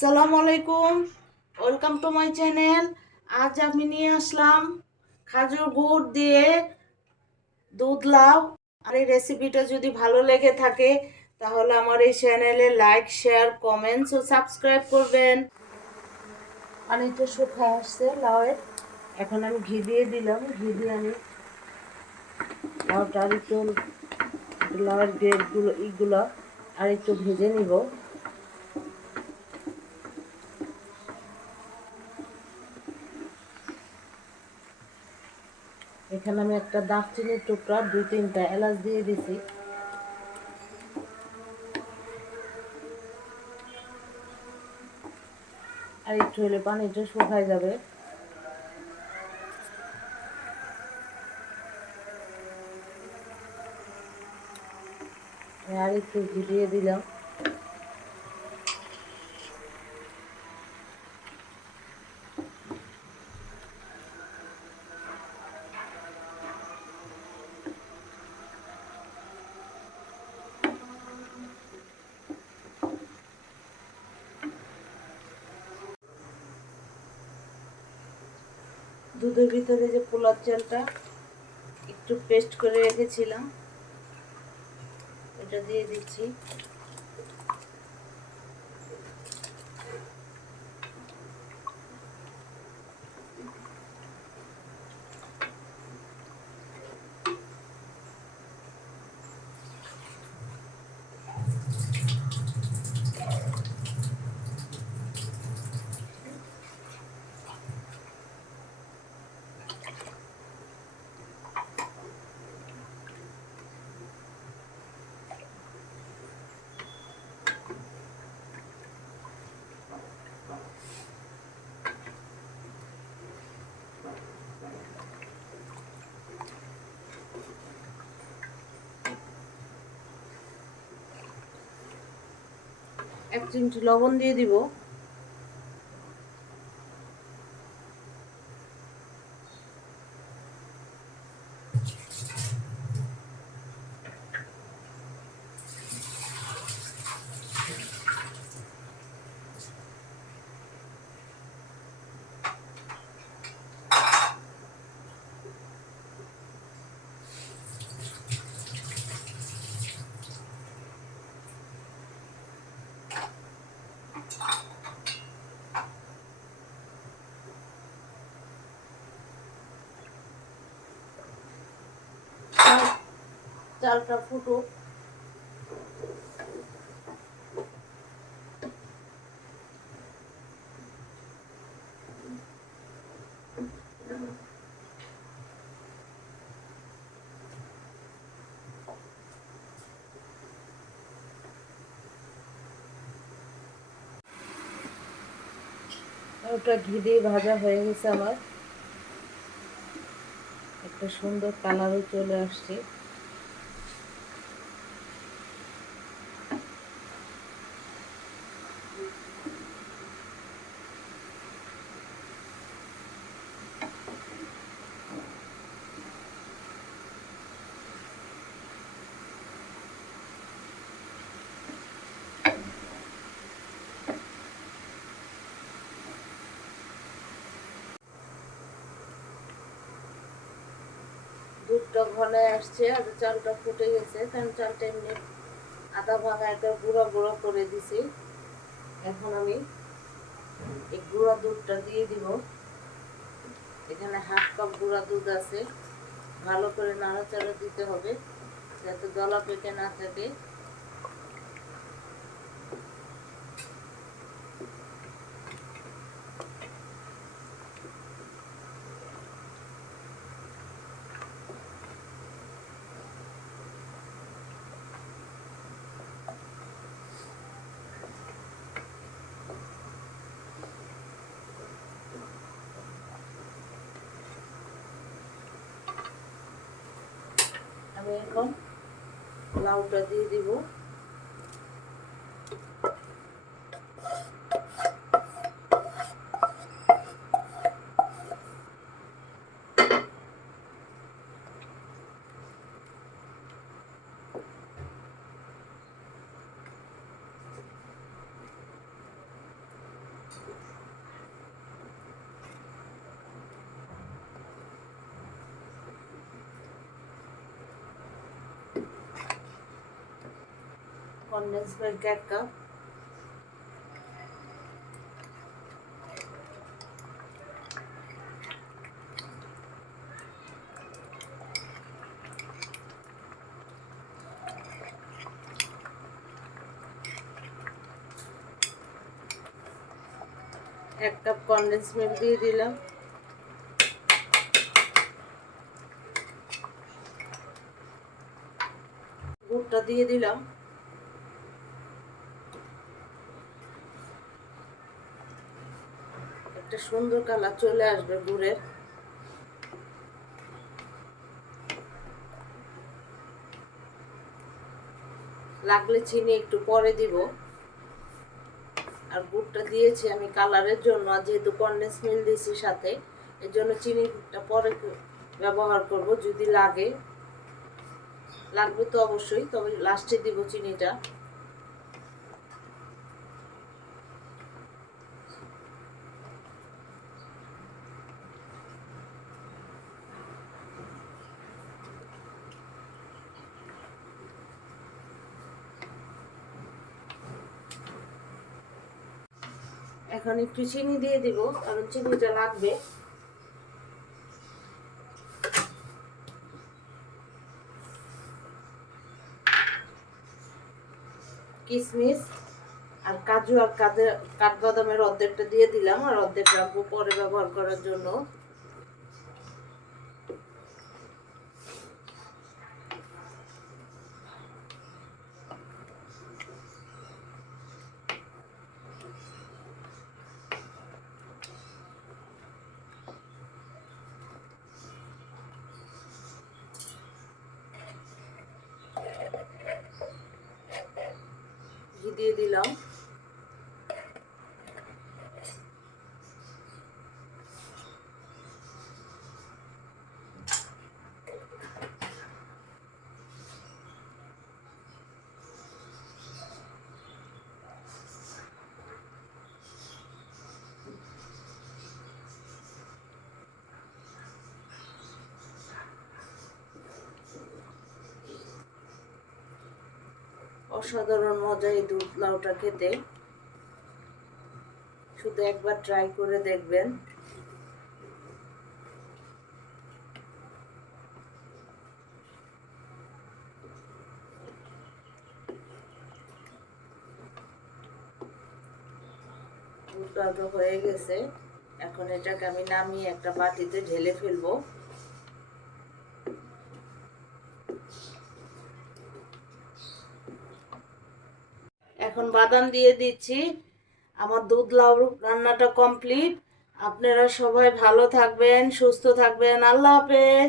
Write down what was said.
আসসালামু আলাইকুম। Welcome to my channel আজ আমি নিয়ে আসলাম খাজুর গুড় দিয়ে দুধ লাউ। আর এই রেসিপিটা যদি ভালো লেগে থাকে, তাহলে আমার এই চ্যানেলে লাইক শেয়ার কমেন্টস ও সাবস্ক্রাইব করবেন। আর পানিটা শুকায় আসছে লাউয়ের। এখন আমি ঘি দিয়ে দিলাম। ঘি দিয়ে আমি লাউটা আর একটু লাউয়ের গ্রেডগুলো ইগুলো আর একটু ভেজে নিব। এখানে আমি একটা দারচিনির টুকরা, দুই, তিনটা এলাচ দিয়ে দিছি। আর একটু হলে পানিটা শুকায় যাবে। আর একটু ঘি দিয়ে দিলাম। দুধের ভিতরে যে পোলার চালটা একটু পেস্ট করে রেখেছিলাম এটা দিয়ে দিচ্ছি। এক চিমটি লবণ দিয়ে দিব চাল- চালটা ফুটুক ওটা ঘি দিয়ে ভাজা হয়ে গেছে আমার। একটা সুন্দর কালারও চলে আসছে। দুধটা ঘনে আসছে, আর চালটা ফুটে গেছে, কারণ চালটা এমনি আধা ভাঙা একটা গুঁড়া গুঁড়ো করে দিছি। এখন আমি এই গুঁড়া দুধটা দিয়ে দিব। এখানে হাফ কাপ গুঁড়া দুধ আছে। ভালো করে নাড়াচাড়া দিতে হবে, যাতে দলা পেটে না থাকে। আমি এখন লাউটা দিয়ে দিব কনডেন্স মিল্ক এক কাপ এক কাপ কনডেন্স মিল্ক দিয়ে দিলাম গুড়টা দিয়ে দিলাম একটা সুন্দর কালার চলে আসবে গুড়ের। লাগলে চিনি একটু পরে দিব। আর গুড়টা দিয়েছি আমি কালারের জন্য, আর যেহেতু কন্ডেন্স মিল দিয়েছি সাথে এর জন্য চিনিটা পরে ব্যবহার করব যদি লাগে। লাগবে তো অবশ্যই, তবে লাস্টে দিব চিনিটা। এখন একটু চিনি দিয়ে দিব, কারণ চিনিটা লাগবে। কিশমিশ আর কাজু আর কাদের কাঠবাদামের অর্ধেকটা দিয়ে দিলাম, আর অর্ধেক রাখব পরে ব্যবহার করার জন্য ঘি দিয়ে দিলাম অসাধারণ মজা এই দুধ লাউটা খেতে। শুধু একবার ট্রাই করে দেখবেন। দুধটা তো হয়ে গেছে। এখন এটাকে আমি নামিয়ে একটা বাটিতে ঢেলে ফেলব। এখন বাদাম দিয়ে দিচ্ছি। আমার দুধ লাউ রান্নাটা কমপ্লিট। আপনারা সবাই ভালো থাকবেন, সুস্থ থাকবেন। আল্লাহ হাফেজ।